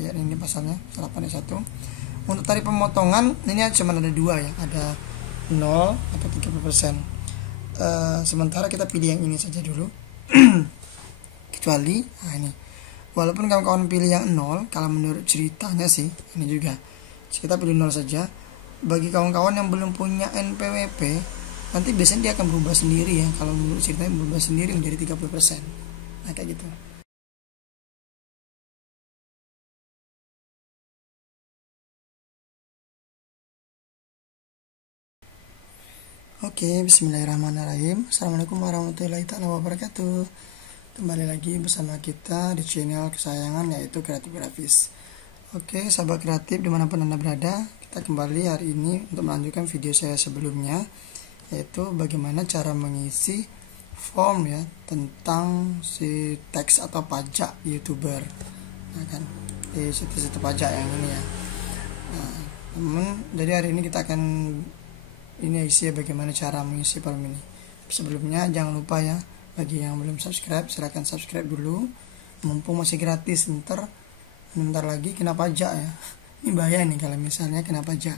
ya. Ini pasalnya 8 Untuk tarif pemotongan ini cuma ada dua ya, ada 0 atau 30%. Sementara kita pilih yang ini saja dulu. Kecuali ini, walaupun kawan-kawan pilih yang 0, kalau menurut ceritanya sih ini juga kita pilih 0 saja. Bagi kawan-kawan yang belum punya NPWP, nanti biasanya dia akan berubah sendiri ya. Kalau menurut ceritanya berubah sendiri menjadi 30%. Nah kayak gitu. Oke, bismillahirrahmanirrahim. Assalamualaikum warahmatullahi wabarakatuh. Kembali lagi bersama kita di channel kesayangan, yaitu Kreatif Grafis. Oke, sahabat kreatif dimanapun Anda berada, kita kembali hari ini untuk melanjutkan video saya sebelumnya, yaitu bagaimana cara mengisi form ya tentang si teks atau pajak YouTuber. Nah kan, di situs-situs pajak yang ini ya. Nah, jadi hari ini kita akan isi bagaimana cara mengisi form ini. Sebelumnya jangan lupa ya, bagi yang belum subscribe silahkan subscribe dulu, mumpung masih gratis. Bentar lagi kena pajak ya. Ini bahaya nih kalau misalnya kena pajak.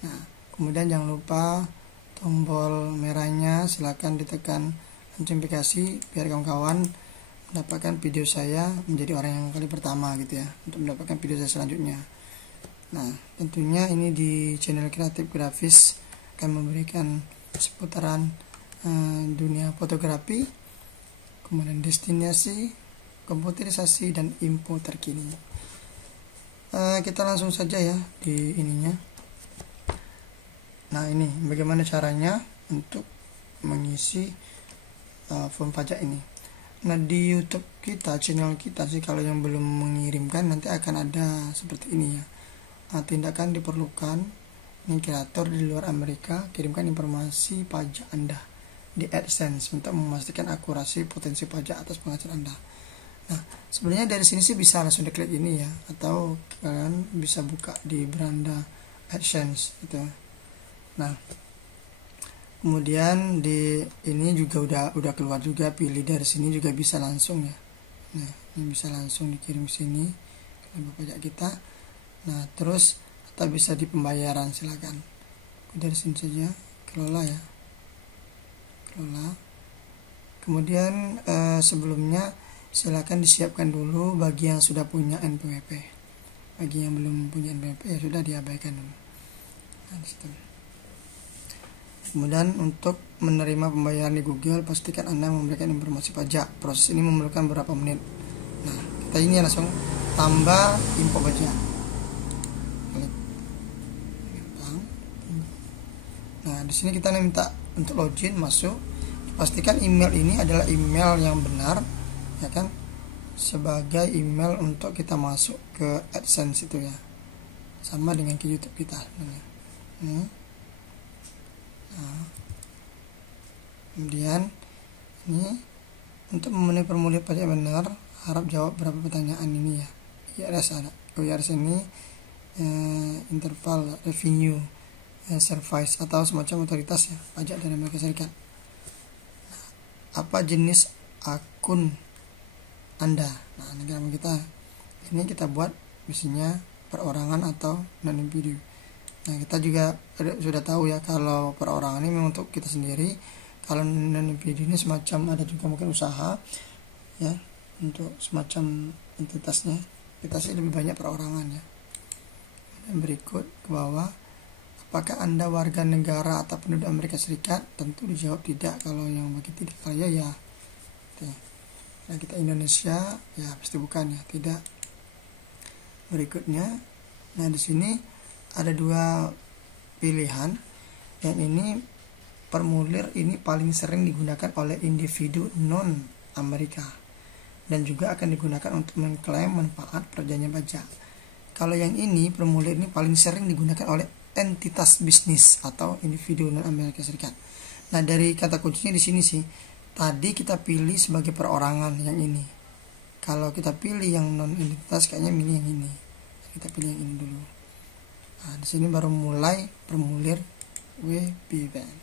Nah, kemudian jangan lupa tombol merahnya silahkan ditekan notifikasi biar kawan-kawan mendapatkan video saya menjadi orang yang kali pertama gitu ya, untuk mendapatkan video saya selanjutnya. Nah, tentunya ini di channel Kreatif Grafis akan memberikan seputaran dunia fotografi, kemudian destinasi, komputerisasi, dan info terkini. Kita langsung saja ya di ininya. Nah, ini bagaimana caranya untuk mengisi form pajak ini. Nah, di YouTube kita, channel kita sih, kalau yang belum mengirimkan nanti akan ada seperti ini ya. Tindakan diperlukan. Ini kreator di luar Amerika, kirimkan informasi pajak Anda di AdSense untuk memastikan akurasi potensi pajak atas penghasilan Anda. Nah, sebenarnya dari sini sih bisa langsung diklik ini ya, atau kalian bisa buka di beranda AdSense gitu. Nah, kemudian di ini juga udah keluar juga, pilih dari sini juga bisa langsung ya. Nah, ini bisa langsung dikirim sini ke pajak kita. Nah, terus atau bisa di pembayaran, silakan dari sini saja, kelola ya, kelola. Kemudian sebelumnya silakan disiapkan dulu bagi yang sudah punya NPWP. Bagi yang belum punya NPWP ya sudah diabaikan dulu. Nah, disitu. Kemudian untuk menerima pembayaran di Google, pastikan Anda memberikan informasi pajak. Proses ini memerlukan beberapa menit. Nah, kita ini langsung tambah info pajak. Nah, di sini kita minta untuk login masuk. Pastikan email ini adalah email yang benar, ya kan? Sebagai email untuk kita masuk ke AdSense itu ya. Sama dengan ke YouTube kita. Nah, kemudian ini untuk memenuhi formulir pajak benar, harap jawab berapa pertanyaan ini ya. IRS ada. IRS ini interval revenue service atau semacam otoritas ya pajak dari Amerika Serikat. Nah, apa jenis akun Anda? Nah, ini kita buat isinya perorangan atau non individu. Nah, kita juga sudah tahu ya kalau perorangan ini memang untuk kita sendiri. Kalau non individu ini semacam ada juga mungkin usaha ya, untuk semacam entitasnya. Kita sih lebih banyak perorangan ya. Dan berikut ke bawah, apakah Anda warga negara atau penduduk Amerika Serikat? Tentu dijawab tidak. Kalau yang bagi tidak kaya ya. Nah, kita Indonesia ya pasti bukan ya, tidak. Berikutnya, nah di sini ada dua pilihan. Yang ini formulir ini paling sering digunakan oleh individu non Amerika dan juga akan digunakan untuk mengklaim manfaat perjanjian pajak. Kalau yang ini formulir ini paling sering digunakan oleh entitas bisnis atau individu non Amerika Serikat. Nah, dari kata kuncinya di sini sih, tadi kita pilih sebagai perorangan yang ini. Kalau kita pilih yang non entitas, kayaknya milih yang ini. Kita pilih yang ini dulu. Nah, di sini baru mulai formulir WBBN.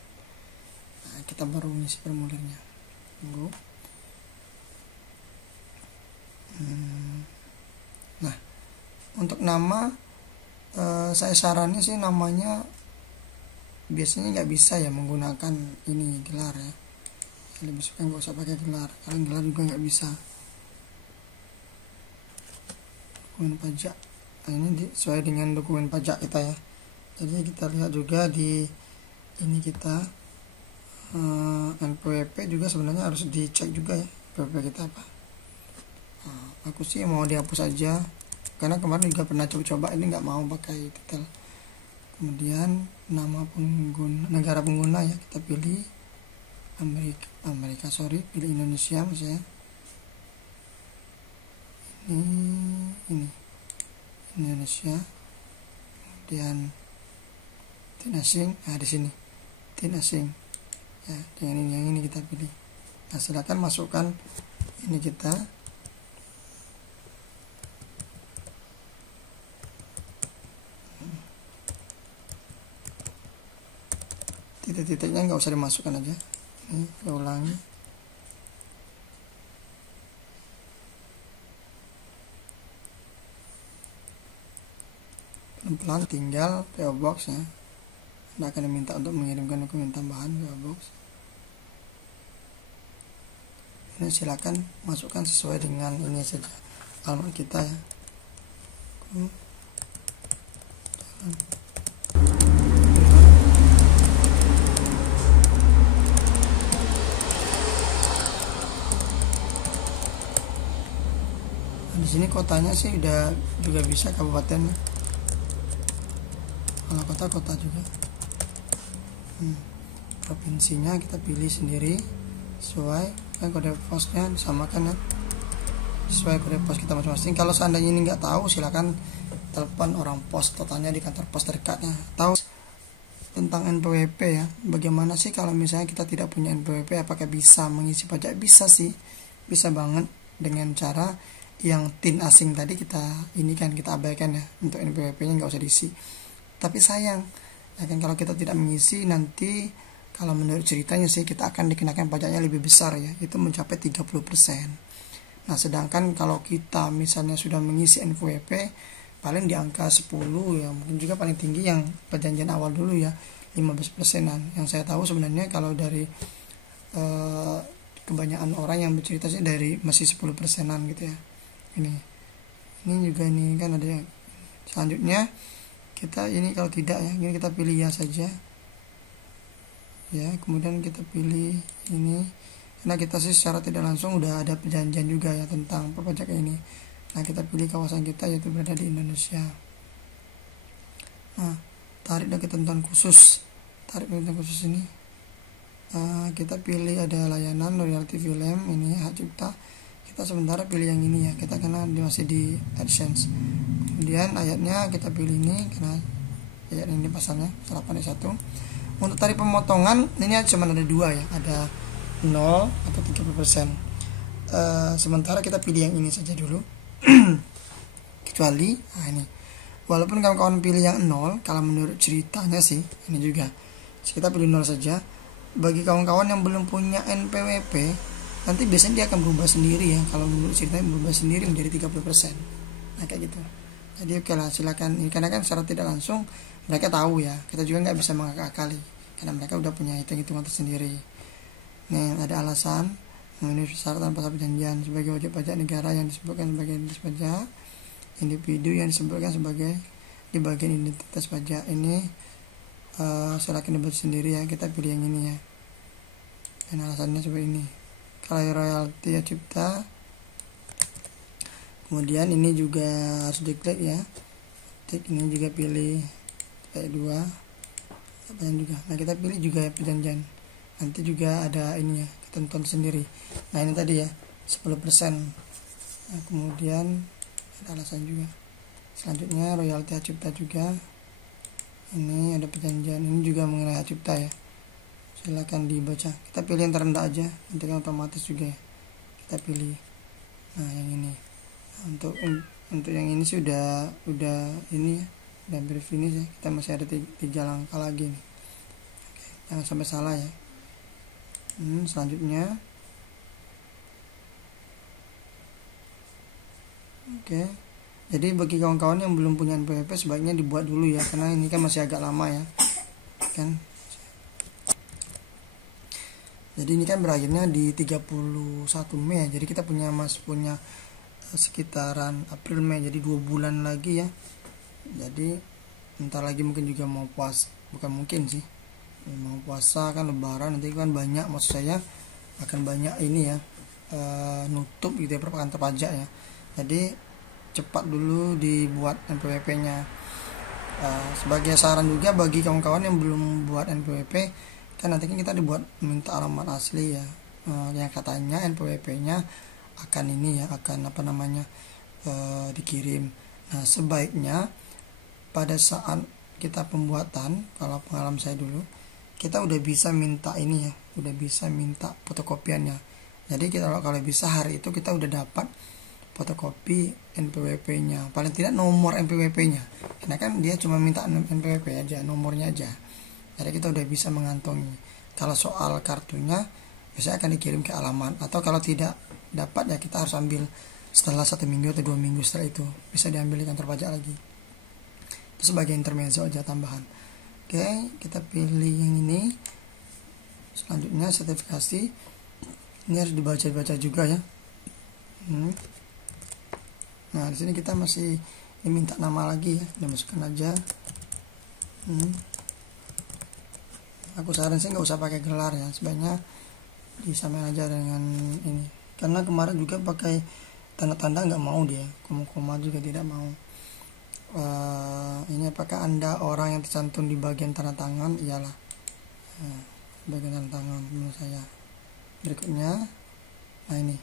Nah, kita baru ngisi formulirnya. Tunggu. Nah, Untuk nama saya saranin sih namanya biasanya nggak bisa ya menggunakan ini gelar ya, lebih suka nggak usah pakai gelar, karena gelar juga nggak bisa. Dokumen pajak, nah ini sesuai dengan dokumen pajak kita ya. Jadi kita lihat juga di ini kita NPWP juga sebenarnya harus dicek juga ya NPWP kita apa. Nah, aku sih mau dihapus aja karena kemarin juga pernah coba-coba, ini nggak mau pakai detail. Kemudian nama pengguna, negara pengguna ya, kita pilih Amerika pilih Indonesia misalnya. Ini Indonesia. Kemudian tin asing, nah di sini tin asing ya, dengan yang ini kita pilih. Nah silakan masukkan ini kita titik-titiknya nggak usah dimasukkan aja. Ini saya ulangi. Pelan-pelan tinggal PO Box ya. Anda akan diminta untuk mengirimkan dokumen tambahan PO Box. Ini silakan masukkan sesuai dengan ini saja alamat kita ya. Di sini kotanya sih udah juga bisa kabupatennya. Kalau kota juga. Provinsinya kita pilih sendiri sesuai kode posnya, disamakan ya sesuai kode pos kita masing-masing. Kalau seandainya ini nggak tahu, silakan telepon orang pos totalnya di kantor pos terdekatnya. Tahu tentang NPWP ya, bagaimana sih kalau misalnya kita tidak punya NPWP, apakah bisa mengisi pajak? Bisa sih, bisa banget dengan cara yang tin asing tadi kita ini kan kita abaikan ya, untuk NPWP nya nggak usah diisi. Tapi sayang ya kan, kalau kita tidak mengisi nanti kalau menurut ceritanya sih kita akan dikenakan pajaknya lebih besar ya, itu mencapai 30%. Nah sedangkan kalau kita misalnya sudah mengisi NPWP paling di angka 10 ya, mungkin juga paling tinggi yang perjanjian awal dulu ya 15%an. Yang saya tahu sebenarnya kalau dari kebanyakan orang yang bercerita sih dari masih 10%an gitu ya. Ini juga ini kan ada yang selanjutnya kita ini kalau tidak ya, ini kita pilih ya saja ya, kemudian kita pilih ini karena kita sih secara tidak langsung udah ada perjanjian juga ya tentang perpajakan ini. Nah kita pilih kawasan kita yaitu berada di Indonesia. Nah tarif dan ketentuan khusus, ini kita pilih ada layanan royalty film, ini hak cipta, kita sementara pilih yang ini ya, kita karena masih di AdSense. Kemudian ayatnya kita pilih ini karena ayat ini pasalnya 8.1. Untuk tarif pemotongan ini cuma ada dua ya, ada 0 atau 30%. Sementara kita pilih yang ini saja dulu. Kecuali nah ini, walaupun kawan-kawan pilih yang 0, kalau menurut ceritanya sih ini juga kita pilih 0 saja. Bagi kawan-kawan yang belum punya NPWP, nanti biasanya dia akan berubah sendiri ya, kalau menurut ceritanya berubah sendiri menjadi 30%. Nah kayak gitu. Jadi oke lah, silakan ini, karena kan secara tidak langsung mereka tahu ya, kita juga nggak bisa mengakali karena mereka udah punya hitung-hitungan tersendiri. Nih ada alasan memenuhi syarat tanpa perjanjian sebagai wajib pajak negara yang disebutkan sebagai identitas pajak, individu yang disebutkan sebagai di bagian identitas pajak ini silakan dibaca sendiri ya, kita pilih yang ini ya. Dan alasannya seperti ini. Kalau royalti ya cipta, kemudian ini juga harus diklik ya, tik ini juga pilih kayak 2 apa yang juga. Nah kita pilih juga ya perjanjian, nanti juga ada ini ya ketentuan sendiri. Nah ini tadi ya 10%. Nah kemudian ada alasan juga. Selanjutnya royalti hak cipta juga, ini ada perjanjian, ini juga mengenai hak cipta ya, silakan dibaca. Kita pilih yang terendah aja, nanti kan otomatis juga ya kita pilih. Nah yang ini untuk yang ini sih udah ini ya, udah brief ini ya, kita masih ada 3 langkah lagi nih. Oke, jangan sampai salah ya. Selanjutnya oke, Jadi bagi kawan-kawan yang belum punya NPWP sebaiknya dibuat dulu ya, karena ini kan masih agak lama ya kan. Jadi ini kan berakhirnya di 31 Mei. Jadi kita masih punya sekitaran April Mei, jadi 2 bulan lagi ya. Jadi bentar lagi mungkin juga mau puasa, bukan mungkin sih, mau puasa kan, lebaran nanti kan banyak, maksud saya akan banyak ini ya, nutup gitu ya kantor pajak ya. Jadi cepat dulu dibuat NPWP nya. Sebagai saran juga bagi kawan-kawan yang belum buat NPWP, kan nanti kan kita dibuat minta alamat asli ya, yang katanya NPWP nya akan ini ya, akan apa namanya, dikirim. Nah sebaiknya pada saat kita pembuatan, kalau pengalaman saya dulu, kita udah bisa minta ini ya, udah bisa minta fotokopiannya. Jadi kita kalau bisa hari itu kita udah dapat fotokopi NPWP-nya, paling tidak nomor NPWP-nya, karena kan dia cuma minta NPWP aja, nomornya aja. Jadi kita udah bisa mengantongi. Kalau soal kartunya biasanya akan dikirim ke alamat, atau kalau tidak dapat ya kita harus ambil setelah 1 minggu atau 2 minggu setelah itu bisa diambil di kantor pajak lagi. Itu sebagai intermezzo aja, tambahan. Oke, kita pilih yang ini. Selanjutnya sertifikasi. Ini harus dibaca-baca juga ya. Nah, di sini kita masih diminta nama lagi ya, dimasukkan aja. Aku saran sih nggak usah pakai gelar ya, sebaiknya disamain aja dengan ini. Karena kemarin juga pakai tanda-tanda nggak mau dia, koma-koma juga tidak mau. Ini apakah Anda orang yang tercantum di bagian tanda tangan? Iyalah, bagian tanda tangan menurut saya. Berikutnya, nah ini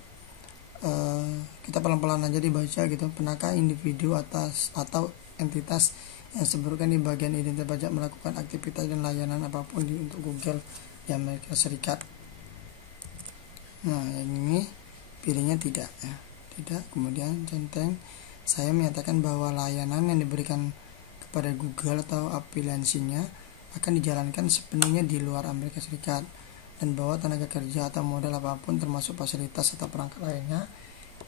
kita pelan-pelan aja dibaca gitu. Pernahkah individu atau entitas yang sebutkan di bagian identitas pajak melakukan aktivitas dan layanan apapun untuk Google di Amerika Serikat? Nah yang ini pilihnya tidak ya, tidak. Kemudian centeng, saya menyatakan bahwa layanan yang diberikan kepada Google atau afiliasinya akan dijalankan sepenuhnya di luar Amerika Serikat, dan bahwa tenaga kerja atau modal apapun termasuk fasilitas atau perangkat lainnya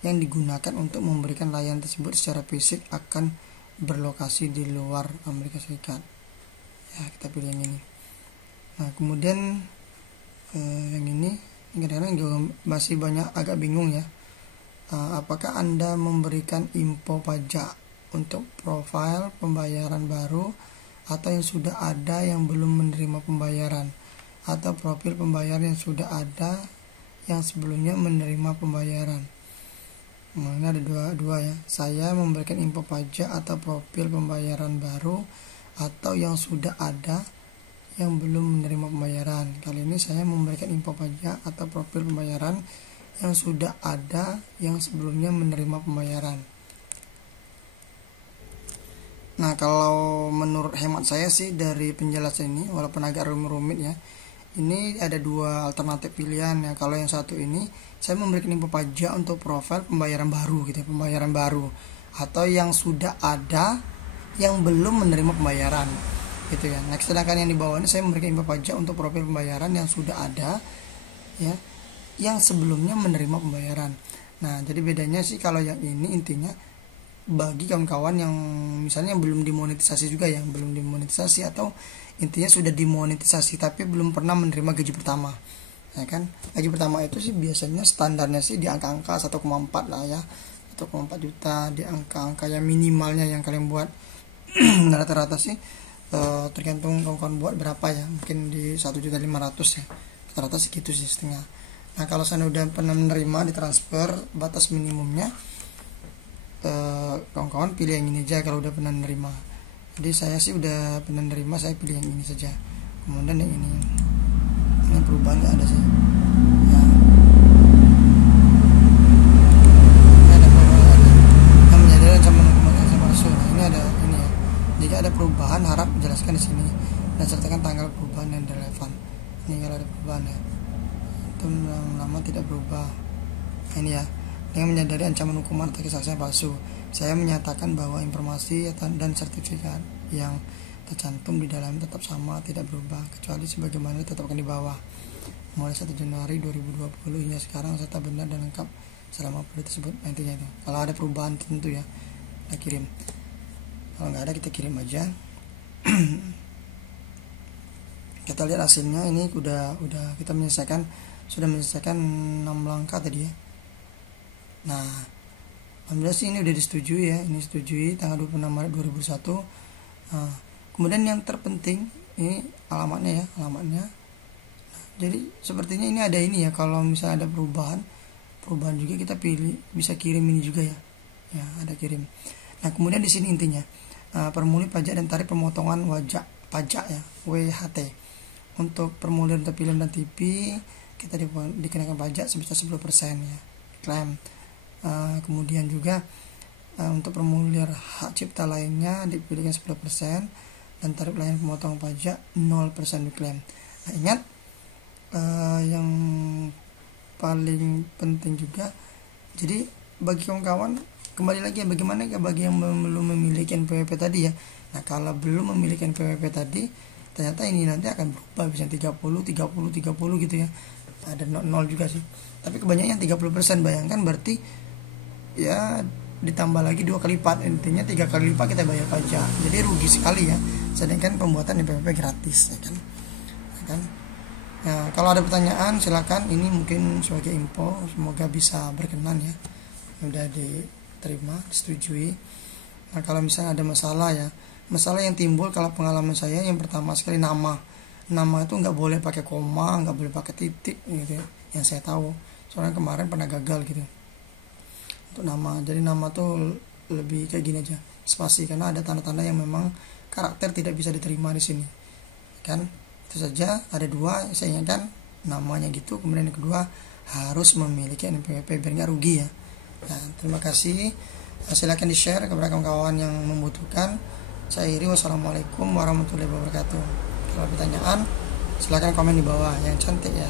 yang digunakan untuk memberikan layanan tersebut secara fisik akan berlokasi di luar Amerika Serikat. Ya, kita pilih yang ini. Nah, kemudian yang ini kadang-kadang juga masih banyak agak bingung ya. Apakah Anda memberikan info pajak untuk profil pembayaran baru atau yang sudah ada yang belum menerima pembayaran, atau profil pembayaran yang sudah ada yang sebelumnya menerima pembayaran? Nah, ini ada dua ya. Saya memberikan info pajak atau profil pembayaran baru atau yang sudah ada yang belum menerima pembayaran. Kali ini saya memberikan info pajak atau profil pembayaran yang sudah ada yang sebelumnya menerima pembayaran. Nah, kalau menurut hemat saya sih dari penjelasan ini, walaupun agak rumit ya, ini ada 2 alternatif pilihan ya. Kalau yang satu ini, saya memberikan info pajak untuk profil pembayaran baru gitu ya, pembayaran baru, atau yang sudah ada yang belum menerima pembayaran gitu ya. Nah, sedangkan yang di bawah ini saya memberikan info pajak untuk profil pembayaran yang sudah ada ya, yang sebelumnya menerima pembayaran. Nah, jadi bedanya sih kalau yang ini intinya bagi kawan-kawan yang misalnya belum dimonetisasi juga, yang belum dimonetisasi atau intinya sudah dimonetisasi tapi belum pernah menerima gaji pertama ya kan. Gaji pertama itu sih biasanya standarnya sih di angka-angka 1,4 lah ya, 1,4 juta di angka-angka yang minimalnya yang kalian buat. Rata-rata sih tergantung kawan-kawan buat berapa ya, mungkin di 1.500.000 ya, rata-rata segitu sih setengah. Nah, kalau saya udah pernah menerima ditransfer, batas minimumnya kawan-kawan pilih yang ini aja kalau udah pernah menerima. Jadi saya sih udah pernah menerima, saya pilih yang ini saja. Kemudian yang ini perubahan nggak ada sih ya. Ini ada perubahan yang menjadi ancaman hukuman sama palsu. Nah, ini ada ini ya, jika ada perubahan harap dijelaskan di sini dan sertakan tanggal perubahan yang relevan. Ini kalau ada perubahan ya, itu lama tidak berubah. Nah, ini ya, dengan menyadari ancaman hukuman atau kesaksian palsu, saya menyatakan bahwa informasi dan sertifikat yang tercantum di dalam tetap sama, tidak berubah, kecuali sebagaimana ditetapkan di bawah. Mulai 1 Januari 2020 hingga sekarang serta benar dan lengkap selama periode tersebut. Intinya itu. Kalau ada perubahan tentu ya, kita kirim. Kalau nggak ada kita kirim aja. Kita lihat hasilnya. Ini udah kita sudah menyelesaikan 6 langkah tadi ya. Nah, alhamdulillah sih ini udah disetujui ya. Ini disetujui tanggal 26 Maret 2021. Nah, kemudian yang terpenting ini alamatnya ya, alamatnya. Nah, jadi sepertinya ini ada ini ya, kalau misalnya ada perubahan juga kita pilih bisa kirim ini juga ya. Ya, ada kirim. Nah, kemudian di sini intinya permulir pajak dan tarif pemotongan pajak ya, WHT. Untuk permulir untuk film dan TV kita dikenakan pajak sebesar 10% ya, klaim. Kemudian juga untuk permulir hak cipta lainnya dipilihkan 10% dan tarif layanan pemotongan pajak 0% diklaim. Nah, ingat yang paling penting juga, jadi bagi kawan-kawan kembali lagi ya, bagaimana bagi yang belum memiliki NPWP tadi ya. Nah, kalau belum memiliki NPWP tadi, ternyata ini nanti akan berubah bisa 30 gitu ya. Ada 0 juga sih, tapi kebanyakan 30%. Bayangkan berarti ya ditambah lagi 2 kali lipat, intinya 3 kali lipat kita bayar pajak. Jadi rugi sekali ya, sedangkan pembuatan NPWP gratis ya kan. Nah, kalau ada pertanyaan silakan, ini mungkin sebagai info, semoga bisa berkenan ya, udah diterima, disetujui. Nah, kalau misalnya ada masalah ya, masalah yang timbul kalau pengalaman saya, yang pertama sekali nama itu nggak boleh pakai koma, nggak boleh pakai titik gitu ya, yang saya tahu, soalnya kemarin pernah gagal gitu untuk nama. Jadi nama tuh lebih kayak gini aja, spasi, karena ada tanda-tanda yang memang karakter tidak bisa diterima di sini kan. Itu saja, ada 2 saya ingatkan, namanya gitu. Kemudian yang kedua harus memiliki NPWP biar nggak rugi ya. Nah, terima kasih, silakan di share kepada kawan-kawan yang membutuhkan. Saya Iri, wassalamualaikum warahmatullahi wabarakatuh. Kalau pertanyaan silakan komen di bawah yang cantik ya.